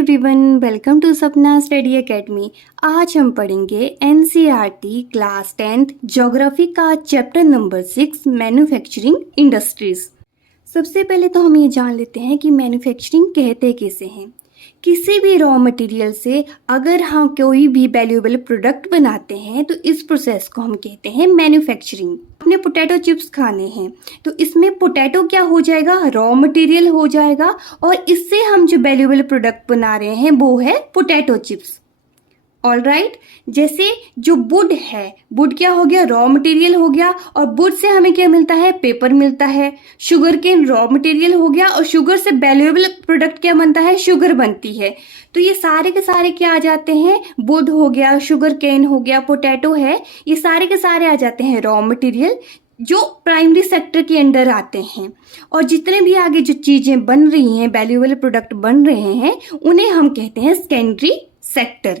Everyone, welcome to सपना study academy. आज हम पढ़ेंगे एनसीईआरटी क्लास 10th ज्योग्राफी का चैप्टर नंबर 6 मैन्युफैक्चरिंग इंडस्ट्रीज। सबसे पहले तो हम ये जान लेते हैं कि मैन्युफैक्चरिंग कहते किसे हैं। किसी भी रॉ मटेरियल से अगर हम कोई भी वैल्यूएबल प्रोडक्ट बनाते हैं तो इस प्रोसेस को हम कहते हैं मैन्युफैक्चरिंग। अपने पोटैटो चिप्स खाने हैं तो इसमें पोटैटो क्या हो जाएगा, रॉ मटेरियल हो जाएगा और इससे हम जो वैल्यूएबल प्रोडक्ट बना रहे हैं वो है पोटैटो चिप्स। ऑल राइट, जैसे जो वुड है, वुड क्या हो गया, रॉ मटेरियल हो गया और वुड से हमें क्या मिलता है, पेपर मिलता है। शुगर केन रॉ मटेरियल हो गया और शुगर से वैल्यूएबल प्रोडक्ट क्या बनता है, शुगर बनती है। तो ये सारे के सारे क्या आ जाते हैं, वुड हो गया, शुगर केन हो गया, पोटैटो है, ये सारे के सारे आ जाते हैं रॉ मटेरियल जो प्राइमरी सेक्टर के अंडर आते हैं। और जितने भी आगे जो चीजें बन रही हैं, वैल्यूएबल प्रोडक्ट बन रहे हैं, उन्हें हम कहते हैं सेकेंडरी सेक्टर।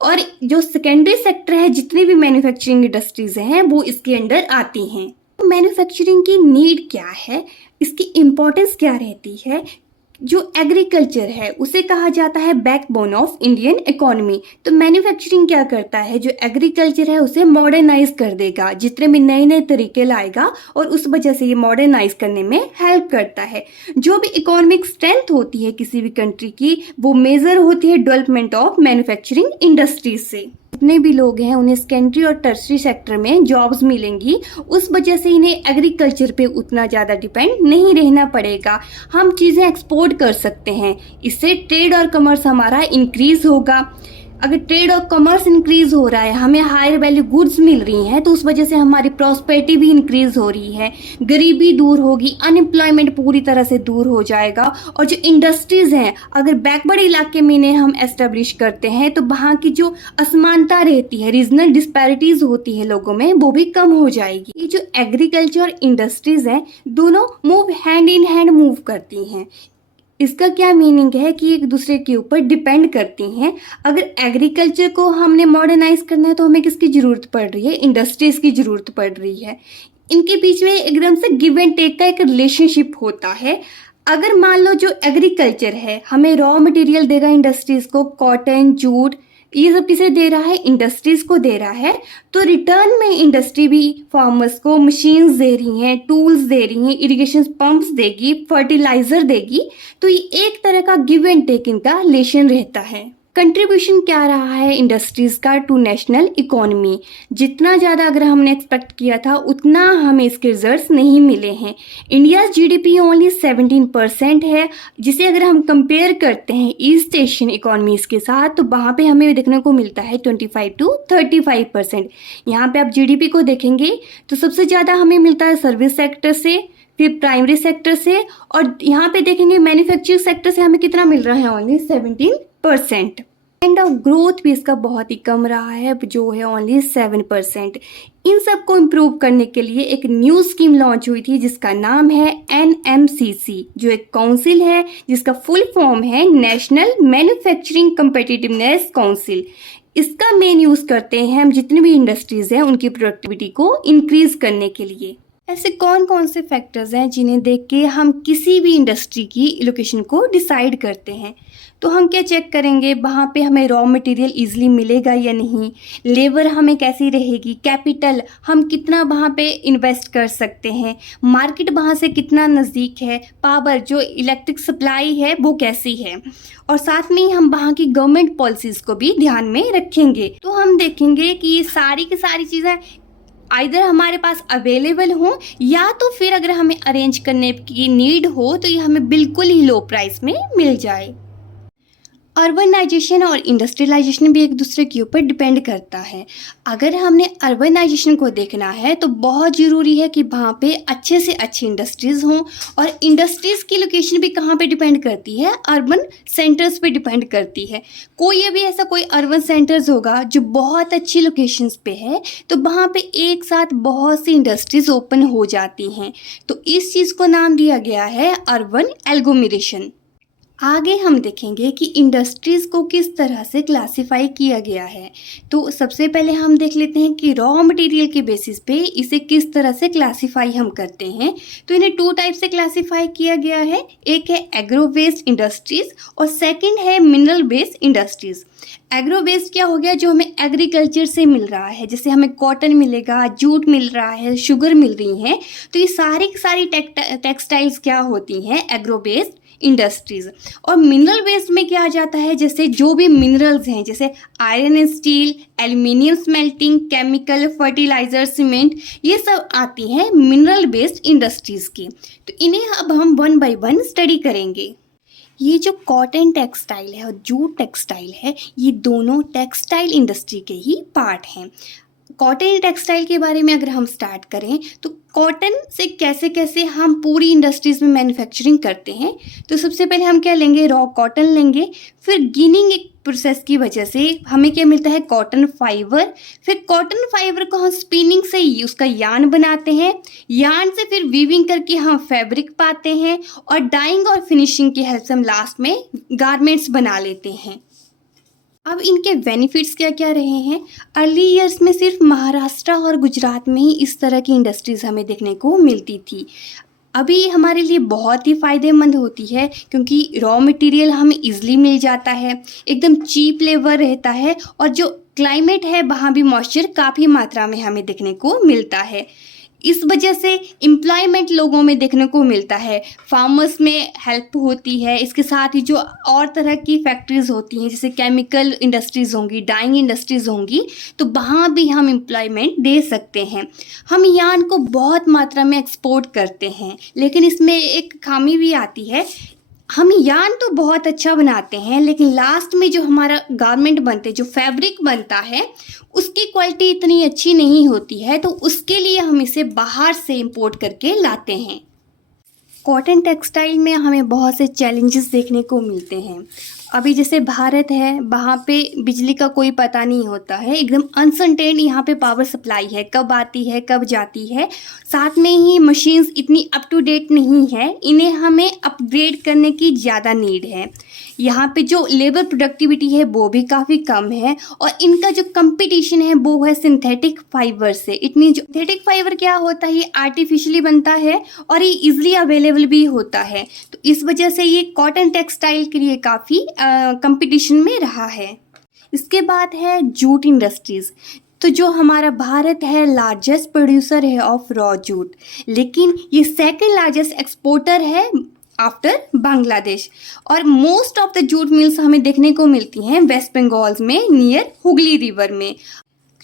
और जो सेकेंडरी सेक्टर है, जितनी भी मैन्युफैक्चरिंग इंडस्ट्रीज हैं वो इसके अंडर आती हैं। तो मैन्युफैक्चरिंग की नीड क्या है, इसकी इम्पोर्टेंस क्या रहती है। जो एग्रीकल्चर है उसे कहा जाता है बैकबोन ऑफ इंडियन इकोनॉमी। तो मैन्युफैक्चरिंग क्या करता है, जो एग्रीकल्चर है उसे मॉडर्नाइज कर देगा, जितने भी नए नए तरीके लाएगा और उस वजह से ये मॉडर्नाइज करने में हेल्प करता है। जो भी इकोनॉमिक स्ट्रेंथ होती है किसी भी कंट्री की, वो मेजर होती है डेवलपमेंट ऑफ मैन्युफैक्चरिंग इंडस्ट्रीज से। जितने भी लोग हैं उन्हें सेकेंडरी और टर्सरी सेक्टर में जॉब्स मिलेंगी, उस वजह से इन्हें एग्रीकल्चर पे उतना ज़्यादा डिपेंड नहीं रहना पड़ेगा। हम चीज़ें एक्सपोर्ट कर सकते हैं, इससे ट्रेड और कमर्स हमारा इंक्रीज होगा। अगर ट्रेड और कमर्स इंक्रीज हो रहा है, हमें हायर वैल्यू गुड्स मिल रही हैं, तो उस वजह से हमारी प्रॉस्पेरिटी भी इंक्रीज हो रही है, गरीबी दूर होगी, अनएम्प्लॉयमेंट पूरी तरह से दूर हो जाएगा। और जो इंडस्ट्रीज हैं, अगर बैकवर्ड इलाके में इन्हें हम एस्टेब्लिश करते हैं तो वहाँ की जो असमानता रहती है, रीजनल डिस्पैरिटीज होती है लोगों में, वो भी कम हो जाएगी। ये जो एग्रीकल्चर और इंडस्ट्रीज हैं, दोनों move hand in hand move करती हैं। इसका क्या मीनिंग है कि एक दूसरे के ऊपर डिपेंड करती हैं। अगर एग्रीकल्चर को हमने मॉडर्नाइज करना है तो हमें किसकी जरूरत पड़ रही है, इंडस्ट्रीज की जरूरत पड़ रही है। इनके बीच में एकदम से गिव एंड टेक का एक रिलेशनशिप होता है। अगर मान लो जो एग्रीकल्चर है हमें रॉ मटेरियल देगा इंडस्ट्रीज को, कॉटन, जूट, ये सब किसे दे रहा है, इंडस्ट्रीज को दे रहा है। तो रिटर्न में इंडस्ट्री भी फार्मर्स को मशीन्स दे रही हैं, टूल्स दे रही हैं, इरिगेशन पंप्स देगी, फर्टिलाइजर देगी। तो ये एक तरह का गिव एंड टेक इनका रिलेशन रहता है। कंट्रीब्यूशन क्या रहा है इंडस्ट्रीज का टू नेशनल इकोनॉमी, जितना ज़्यादा अगर हमने एक्सपेक्ट किया था उतना हमें इसके रिजल्ट्स नहीं मिले हैं। इंडिया जीडीपी ओनली 17% है, जिसे अगर हम कंपेयर करते हैं ईस्ट एशियन इकोनॉमीज के साथ तो वहाँ पे हमें देखने को मिलता है 25 to 35%। यहाँ पे आप जीडीपी को देखेंगे तो सबसे ज़्यादा हमें मिलता है सर्विस सेक्टर से, फिर प्राइमरी सेक्टर से, और यहाँ पे देखेंगे मैन्युफैक्चरिंग सेक्टर से हमें कितना मिल रहा है, ओनली 17%। एंड ऑफ ग्रोथ भी इसका बहुत ही कम रहा है, जो है ओनली 7%। इन सब को इम्प्रूव करने के लिए एक न्यू स्कीम लॉन्च हुई थी जिसका नाम है एनएमसीसी, जो एक काउंसिल है जिसका फुल फॉर्म है नेशनल मैन्युफैक्चरिंग कम्पिटिटिवनेस काउंसिल। इसका मेन यूज करते हैं हम जितनी भी इंडस्ट्रीज हैं उनकी प्रोडक्टिविटी को इंक्रीज करने के लिए। ऐसे कौन कौन से फैक्टर्स हैं जिन्हें देख के हम किसी भी इंडस्ट्री की लोकेशन को डिसाइड करते हैं। तो हम क्या चेक करेंगे, वहाँ पे हमें रॉ मटेरियल इजीली मिलेगा या नहीं, लेबर हमें कैसी रहेगी, कैपिटल हम कितना वहाँ पे इन्वेस्ट कर सकते हैं, मार्केट वहाँ से कितना नज़दीक है, पावर जो इलेक्ट्रिक सप्लाई है वो कैसी है, और साथ में ही हम वहाँ की गवर्नमेंट पॉलिसीज़ को भी ध्यान में रखेंगे। तो हम देखेंगे कि ये सारी की सारी चीज़ें आइदर हमारे पास अवेलेबल हो या तो फिर अगर हमें अरेंज करने की नीड हो तो ये हमें बिल्कुल ही लो प्राइस में मिल जाए। अर्बनाइजेशन और इंडस्ट्रियलाइजेशन भी एक दूसरे के ऊपर डिपेंड करता है। अगर हमने अर्बनाइजेशन को देखना है तो बहुत ज़रूरी है कि वहाँ पे अच्छे से अच्छी इंडस्ट्रीज़ हों, और इंडस्ट्रीज़ की लोकेशन भी कहाँ पे डिपेंड करती है, अर्बन सेंटर्स पे डिपेंड करती है। कोई भी ऐसा कोई अर्बन सेंटर्स होगा जो बहुत अच्छी लोकेशंस पे है तो वहाँ पे एक साथ बहुत सी इंडस्ट्रीज़ ओपन हो जाती हैं। तो इस चीज़ को नाम दिया गया है अर्बन एग्लोमेरेशन। आगे हम देखेंगे कि इंडस्ट्रीज़ को किस तरह से क्लासिफाई किया गया है। तो सबसे पहले हम देख लेते हैं कि रॉ मटेरियल के बेसिस पे इसे किस तरह से क्लासिफाई हम करते हैं। तो इन्हें 2 टाइप से क्लासिफाई किया गया है। एक है एग्रो बेस्ड इंडस्ट्रीज़ और सेकंड है mineral based industries. Agro based क्या हो गया, जो हमें एग्रीकल्चर से मिल रहा है, जैसे हमें कॉटन मिलेगा, जूट मिल रहा है, शुगर मिल रही हैं। तो ये सारी की सारी टेक्सटाइल्स क्या होती हैं, एग्रो बेस्ड इंडस्ट्रीज। और मिनरल वेस्ट में क्या आ जाता है, जैसे जो भी मिनरल्स हैं, जैसे iron and steel, aluminium smelting, chemical, fertiliser, cement, ये सब आती हैं मिनरल बेस्ड इंडस्ट्रीज की। तो इन्हें अब हम 1 बाय 1 स्टडी करेंगे। ये जो कॉटन टेक्सटाइल है और जूट टेक्सटाइल है, ये दोनों टेक्सटाइल इंडस्ट्री के ही पार्ट हैं। कॉटन टेक्सटाइल के बारे में अगर हम स्टार्ट करें तो कॉटन से कैसे कैसे हम पूरी इंडस्ट्रीज में मैन्युफैक्चरिंग करते हैं। तो सबसे पहले हम क्या लेंगे, रॉ कॉटन लेंगे, फिर गिनिंग एक प्रोसेस की वजह से हमें क्या मिलता है, कॉटन फाइबर। फिर कॉटन फाइबर को हम स्पिनिंग से उसका यार्न बनाते हैं, यार्न से फिर वीविंग करके हम फैब्रिक पाते हैं और डाइंग और फिनिशिंग की हेल्प से हम लास्ट में गारमेंट्स बना लेते हैं। अब इनके बेनिफिट्स क्या क्या रहे हैं। अर्ली ईयर्स में सिर्फ महाराष्ट्र और गुजरात में ही इस तरह की इंडस्ट्रीज़ हमें देखने को मिलती थी। अभी हमारे लिए बहुत ही फ़ायदेमंद होती है क्योंकि रॉ मटेरियल हमें इजीली मिल जाता है, एकदम चीप लेबर रहता है और जो क्लाइमेट है वहाँ भी मॉइस्चर काफ़ी मात्रा में हमें देखने को मिलता है। इस वजह से एम्प्लॉयमेंट लोगों में देखने को मिलता है, फार्मर्स में हेल्प होती है। इसके साथ ही जो और तरह की फैक्ट्रीज होती हैं, जैसे केमिकल इंडस्ट्रीज़ होंगी, डाइंग इंडस्ट्रीज़ होंगी, तो वहाँ भी हम एम्प्लॉयमेंट दे सकते हैं। हम यार्न को बहुत मात्रा में एक्सपोर्ट करते हैं, लेकिन इसमें एक खामी भी आती है। हम यार्न तो बहुत अच्छा बनाते हैं, लेकिन लास्ट में जो हमारा गारमेंट बनते, जो फैब्रिक बनता है, उसकी क्वालिटी इतनी अच्छी नहीं होती है। तो उसके लिए हम इसे बाहर से इंपोर्ट करके लाते हैं। कॉटन टेक्सटाइल में हमें बहुत से चैलेंजेस देखने को मिलते हैं। अभी जैसे भारत है, वहाँ पे बिजली का कोई पता नहीं होता है, एकदम अनसर्टेन यहाँ पे पावर सप्लाई है, कब आती है कब जाती है। साथ में ही मशीन्स इतनी अप टू डेट नहीं है, इन्हें हमें अपग्रेड करने की ज़्यादा नीड है। यहाँ पे जो लेबर प्रोडक्टिविटी है वो भी काफ़ी कम है और इनका जो कंपटीशन है वो है सिंथेटिक फाइबर से। इट मीन जो सिंथेटिक फाइबर क्या होता है, ये आर्टिफिशियली बनता है और ये इजीली अवेलेबल भी होता है। तो इस वजह से ये कॉटन टेक्सटाइल के लिए काफ़ी कंपटीशन में रहा है। इसके बाद है जूट इंडस्ट्रीज़। तो जो हमारा भारत है लार्जेस्ट प्रोड्यूसर है ऑफ रॉ जूट, लेकिन ये सेकंड लार्जेस्ट एक्सपोर्टर है आफ्टर बांग्लादेश। और most of the jute mills हमें देखने को मिलती हैं वेस्ट बंगाल में, नियर हुगली रिवर में।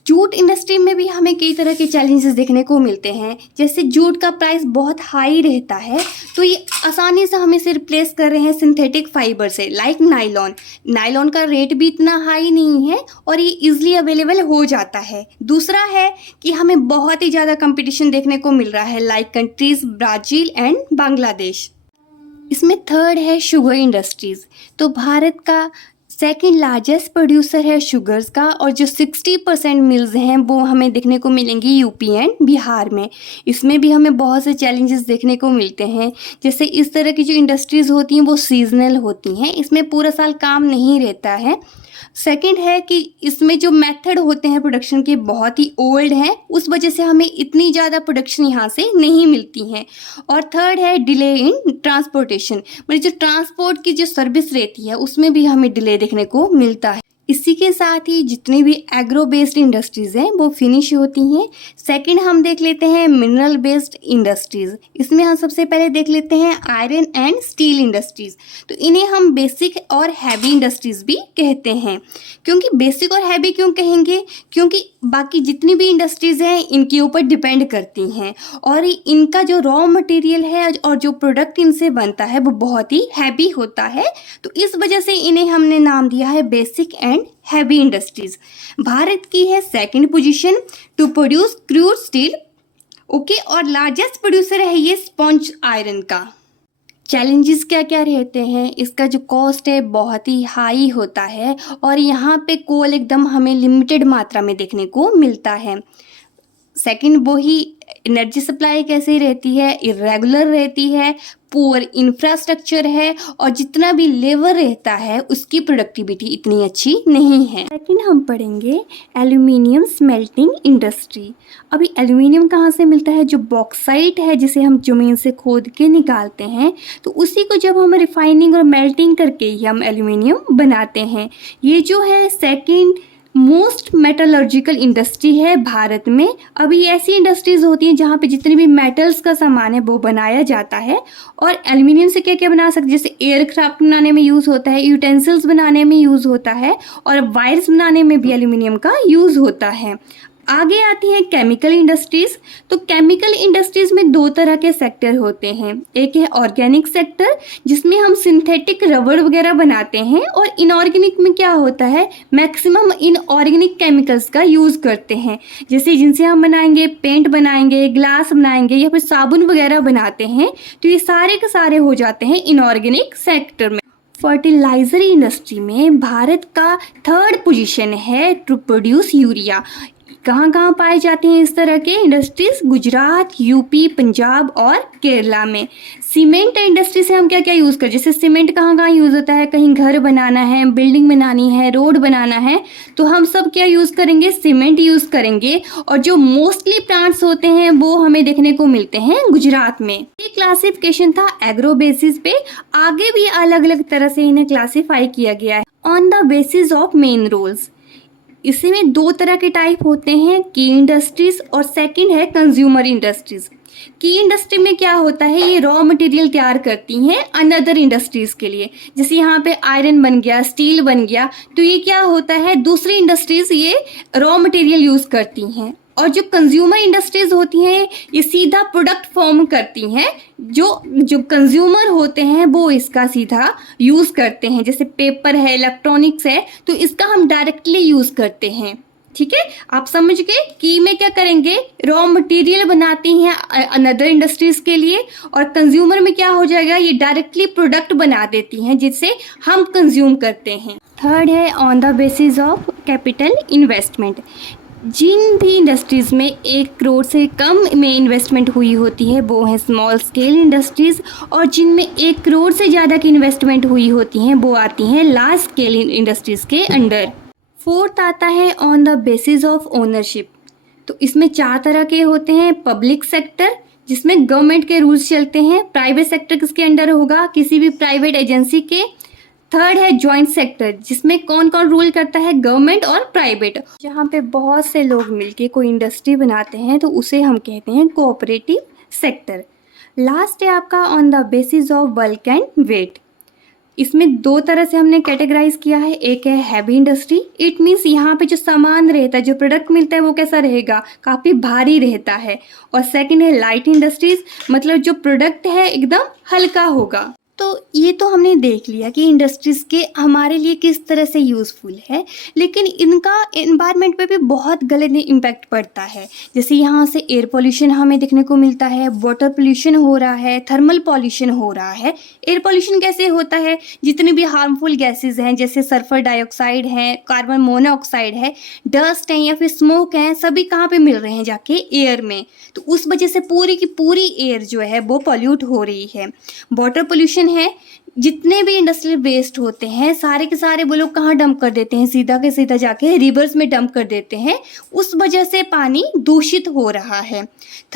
जूट इंडस्ट्री में भी हमें कई तरह के चैलेंजेस देखने को मिलते हैं, जैसे जूट का प्राइस बहुत हाई रहता है, तो ये आसानी से हमें से रिप्लेस कर रहे हैं सिंथेटिक फाइबर से, लाइक नायलॉन। नायलॉन का रेट भी इतना हाई नहीं है और ये इजीली अवेलेबल हो जाता है। दूसरा है कि हमें बहुत ही ज़्यादा कंपटीशन देखने को मिल रहा है, like countries Brazil and Bangladesh. इसमें थर्ड है शुगर इंडस्ट्रीज़। तो भारत का सेकेंड लार्जेस्ट प्रोड्यूसर है शुगर्स का और जो 60% मिल्स हैं वो हमें देखने को मिलेंगी यूपी एंड बिहार में। इसमें भी हमें बहुत से चैलेंजेस देखने को मिलते हैं, जैसे इस तरह की जो इंडस्ट्रीज़ होती हैं वो सीजनल होती हैं, इसमें पूरा साल काम नहीं रहता है। सेकंड है कि इसमें जो मेथड होते हैं प्रोडक्शन के बहुत ही ओल्ड हैं, उस वजह से हमें इतनी ज़्यादा प्रोडक्शन यहाँ से नहीं मिलती हैं। और थर्ड है डिले इन ट्रांसपोर्टेशन, मतलब जो ट्रांसपोर्ट की जो सर्विस रहती है उसमें भी हमें डिले देखने को मिलता है। इसी के साथ ही जितनी भी एग्रो बेस्ड इंडस्ट्रीज़ हैं वो फिनिश होती हैं। सेकंड हम देख लेते हैं मिनरल बेस्ड इंडस्ट्रीज़। इसमें हम सबसे पहले देख लेते हैं आयरन एंड स्टील इंडस्ट्रीज़। तो इन्हें हम बेसिक और हैवी इंडस्ट्रीज़ भी कहते हैं। क्योंकि बेसिक और हैवी क्यों कहेंगे, क्योंकि बाकी जितनी भी इंडस्ट्रीज़ हैं इनके ऊपर डिपेंड करती हैं और इनका जो रॉ मटेरियल है और जो प्रोडक्ट इनसे बनता है वो बहुत ही हैवी होता है। तो इस वजह से इन्हें हमने नाम दिया है basic and heavy industries. Bharat की है second position to produce crude steel, okay, और लार्जेस्ट प्रोड्यूसर है ये स्पॉन्ज आयरन का। चैलेंजेस क्या क्या रहते हैं, इसका जो कॉस्ट है बहुत ही हाई होता है और यहाँ पे कोल एकदम हमें लिमिटेड मात्रा में देखने को मिलता है। सेकंड वही एनर्जी सप्लाई कैसी रहती है, इरेगुलर रहती है, पुअर इंफ्रास्ट्रक्चर है और जितना भी लेबर रहता है उसकी प्रोडक्टिविटी इतनी अच्छी नहीं है। लेकिन हम पढ़ेंगे एल्यूमिनियम स्मेल्टिंग इंडस्ट्री। अभी एल्यूमिनियम कहाँ से मिलता है? जो बॉक्साइट है जिसे हम ज़मीन से खोद के निकालते हैं, तो उसी को जब हम रिफाइनिंग और मेल्टिंग करके ही हम एल्यूमिनियम बनाते हैं। ये जो है सेकंड मोस्ट मेटलर्जिकल इंडस्ट्री है भारत में। अभी ऐसी इंडस्ट्रीज होती हैं जहाँ पे जितने भी मेटल्स का सामान है वो बनाया जाता है। और एल्यूमिनियम से क्या क्या बना सकते हैं, जैसे एयरक्राफ्ट बनाने में यूज़ होता है, यूटेंसिल्स बनाने में यूज़ होता है, और वायर्स बनाने में भी एल्यूमिनियम का यूज़ होता है। आगे आती हैं केमिकल इंडस्ट्रीज। तो केमिकल इंडस्ट्रीज में दो तरह के सेक्टर होते हैं। एक है ऑर्गेनिक सेक्टर जिसमें हम सिंथेटिक रबर वगैरह बनाते हैं, और इनऑर्गेनिक में क्या होता है, मैक्सिमम इनऑर्गेनिक केमिकल्स का यूज़ करते हैं, जैसे जिनसे हम बनाएंगे पेंट बनाएंगे, ग्लास बनाएंगे या फिर साबुन वगैरह बनाते हैं। तो ये सारे के सारे हो जाते हैं इनऑर्गेनिक सेक्टर में। फर्टिलाइजर इंडस्ट्री में भारत का थर्ड पोजीशन है टू प्रोड्यूस यूरिया। कहाँ कहाँ पाए जाते हैं इस तरह के इंडस्ट्रीज? गुजरात, यूपी, पंजाब और केरला में। सीमेंट इंडस्ट्री से हम क्या क्या यूज़ कर, जैसे सीमेंट कहाँ कहाँ यूज़ होता है, कहीं घर बनाना है, बिल्डिंग बनानी है, रोड बनाना है, तो हम सब क्या यूज़ करेंगे? सीमेंट यूज़ करेंगे। और जो मोस्टली प्लांट्स होते हैं वो हमें देखने को मिलते हैं गुजरात में। ये क्लासिफिकेशन था एग्रो बेसिस पे। आगे भी अलग अलग तरह से इन्हें क्लासीफाई किया गया है on the basis of main roles. इसमें दो तरह के टाइप होते हैं, की इंडस्ट्रीज और सेकंड है कंज्यूमर इंडस्ट्रीज। की इंडस्ट्री में क्या होता है, ये रॉ मटेरियल तैयार करती हैं अनदर इंडस्ट्रीज के लिए। जैसे यहाँ पे आयरन बन गया, स्टील बन गया, तो ये क्या होता है, दूसरी इंडस्ट्रीज ये रॉ मटेरियल यूज करती हैं। और जो कंज्यूमर इंडस्ट्रीज होती हैं ये सीधा प्रोडक्ट फॉर्म करती हैं, जो कंज्यूमर होते हैं वो इसका सीधा यूज़ करते हैं। जैसे पेपर है, इलेक्ट्रॉनिक्स है, तो इसका हम डायरेक्टली यूज़ करते हैं। ठीक है, आप समझ गए कि में क्या करेंगे, रॉ मटेरियल बनाती हैं अनदर इंडस्ट्रीज के लिए, और कंज्यूमर में क्या हो जाएगा, ये डायरेक्टली प्रोडक्ट बना देती हैं जिससे हम कंज्यूम करते हैं। थर्ड है on the basis of capital investment. जिन भी इंडस्ट्रीज़ में 1 करोड़ से कम में इन्वेस्टमेंट हुई होती है वो है स्मॉल स्केल इंडस्ट्रीज़, और जिनमें 1 करोड़ से ज़्यादा की इन्वेस्टमेंट हुई होती हैं वो आती हैं लार्ज स्केल इंडस्ट्रीज़ के अंडर। फोर्थ आता है on the basis of ownership. तो इसमें 4 तरह के होते हैं। पब्लिक सेक्टर जिसमें गवर्नमेंट के रूल्स चलते हैं। प्राइवेट सेक्टर किसके अंडर होगा, किसी भी प्राइवेट एजेंसी के। थर्ड है जॉइंट सेक्टर जिसमें कौन कौन रूल करता है, गवर्नमेंट और प्राइवेट। जहाँ पे बहुत से लोग मिलके कोई इंडस्ट्री बनाते हैं तो उसे हम कहते हैं कोऑपरेटिव सेक्टर। लास्ट है आपका on the basis of bulk and weight. इसमें 2 तरह से हमने कैटेगराइज किया है। एक है हैवी इंडस्ट्री, इट मीन्स यहाँ पे जो सामान रहता है, जो प्रोडक्ट मिलता है वो कैसा रहेगा, काफ़ी भारी रहता है। और सेकंड है लाइट इंडस्ट्रीज, मतलब जो प्रोडक्ट है एकदम हल्का होगा। तो ये तो हमने देख लिया कि इंडस्ट्रीज़ के हमारे लिए किस तरह से यूज़फुल है, लेकिन इनका एनवायरनमेंट पे भी बहुत गलत इम्पैक्ट पड़ता है। जैसे यहाँ से एयर पोल्यूशन हमें देखने को मिलता है, वाटर पोल्यूशन हो रहा है, थर्मल पोल्यूशन हो रहा है। एयर पोल्यूशन कैसे होता है, जितने भी हार्मफुल गैसेज हैं जैसे सल्फर डाइऑक्साइड है, कार्बन मोनोऑक्साइड है, डस्ट है या फिर स्मोक है, सभी कहाँ पे मिल रहे हैं, जाके एयर में। तो उस वजह से पूरी की पूरी एयर जो है वो पॉल्यूट हो रही है। वाटर पोल्यूशन है, जितने भी इंडस्ट्रियल वेस्ट होते हैं सारे के सारे वो लोग कहाँ डंप कर देते हैं, सीधा के सीधा जाके रिवर्स में डंप कर देते हैं। उस वजह से पानी दूषित हो रहा है।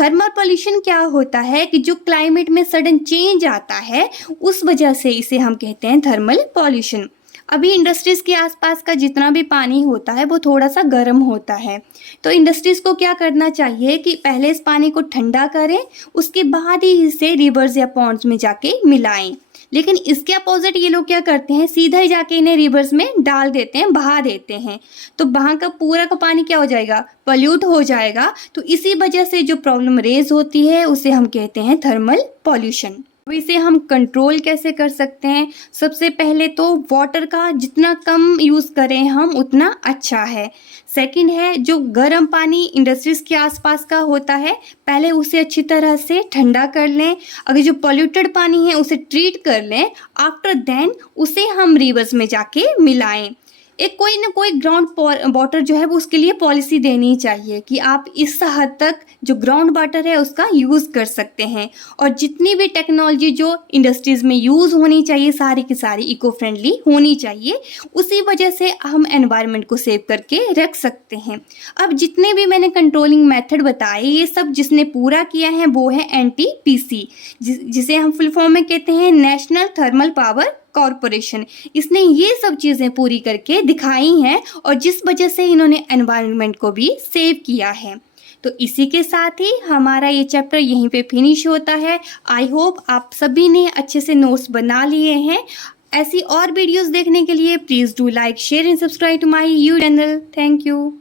थर्मल पोल्यूशन क्या होता है कि जो क्लाइमेट में सडन चेंज आता है उस वजह से इसे हम कहते हैं थर्मल पोल्यूशन। अभी इंडस्ट्रीज के आसपास का जितना भी पानी होता है वो थोड़ा सा गर्म होता है, तो इंडस्ट्रीज को क्या करना चाहिए कि पहले इस पानी को ठंडा करें, उसके बाद ही इसे रिवर्स या पॉन्ड्स में जाके मिलाएं। लेकिन इसके अपोजिट ये लोग क्या करते हैं, सीधा ही जाके इन्हें रिवर्स में डाल देते हैं, बहा देते हैं। तो वहाँ का पूरा का पानी क्या हो जाएगा, पॉल्यूट हो जाएगा। तो इसी वजह से जो प्रॉब्लम रेज होती है उसे हम कहते हैं थर्मल पॉल्यूशन। अब इसे हम कंट्रोल कैसे कर सकते हैं, सबसे पहले तो वाटर का जितना कम यूज़ करें हम उतना अच्छा है। सेकंड है जो गर्म पानी इंडस्ट्रीज के आसपास का होता है पहले उसे अच्छी तरह से ठंडा कर लें। अगर जो पॉल्यूटेड पानी है उसे ट्रीट कर लें, आफ्टर देन उसे हम रिवर्स में जाके मिलाएं। एक कोई ना कोई ग्राउंड वाटर जो है वो उसके लिए पॉलिसी देनी चाहिए कि आप इस हद तक जो ग्राउंड वाटर है उसका यूज़ कर सकते हैं। और जितनी भी टेक्नोलॉजी जो इंडस्ट्रीज़ में यूज़ होनी चाहिए सारी की सारी इको फ्रेंडली होनी चाहिए, उसी वजह से हम एनवायरनमेंट को सेव करके रख सकते हैं। अब जितने भी मैंने कंट्रोलिंग मेथड बताए ये सब जिसने पूरा किया है वो है NTPC, जिसे हम फुल फॉर्म में कहते हैं नेशनल थर्मल पावर कॉरपोरेशन। इसने ये सब चीज़ें पूरी करके दिखाई हैं और जिस वजह से इन्होंने एनवायरनमेंट को भी सेव किया है। तो इसी के साथ ही हमारा ये चैप्टर यहीं पे फिनिश होता है। आई होप आप सभी ने अच्छे से नोट्स बना लिए हैं। ऐसी और वीडियोस देखने के लिए please do like share and subscribe to my YouTube channel. Thank you.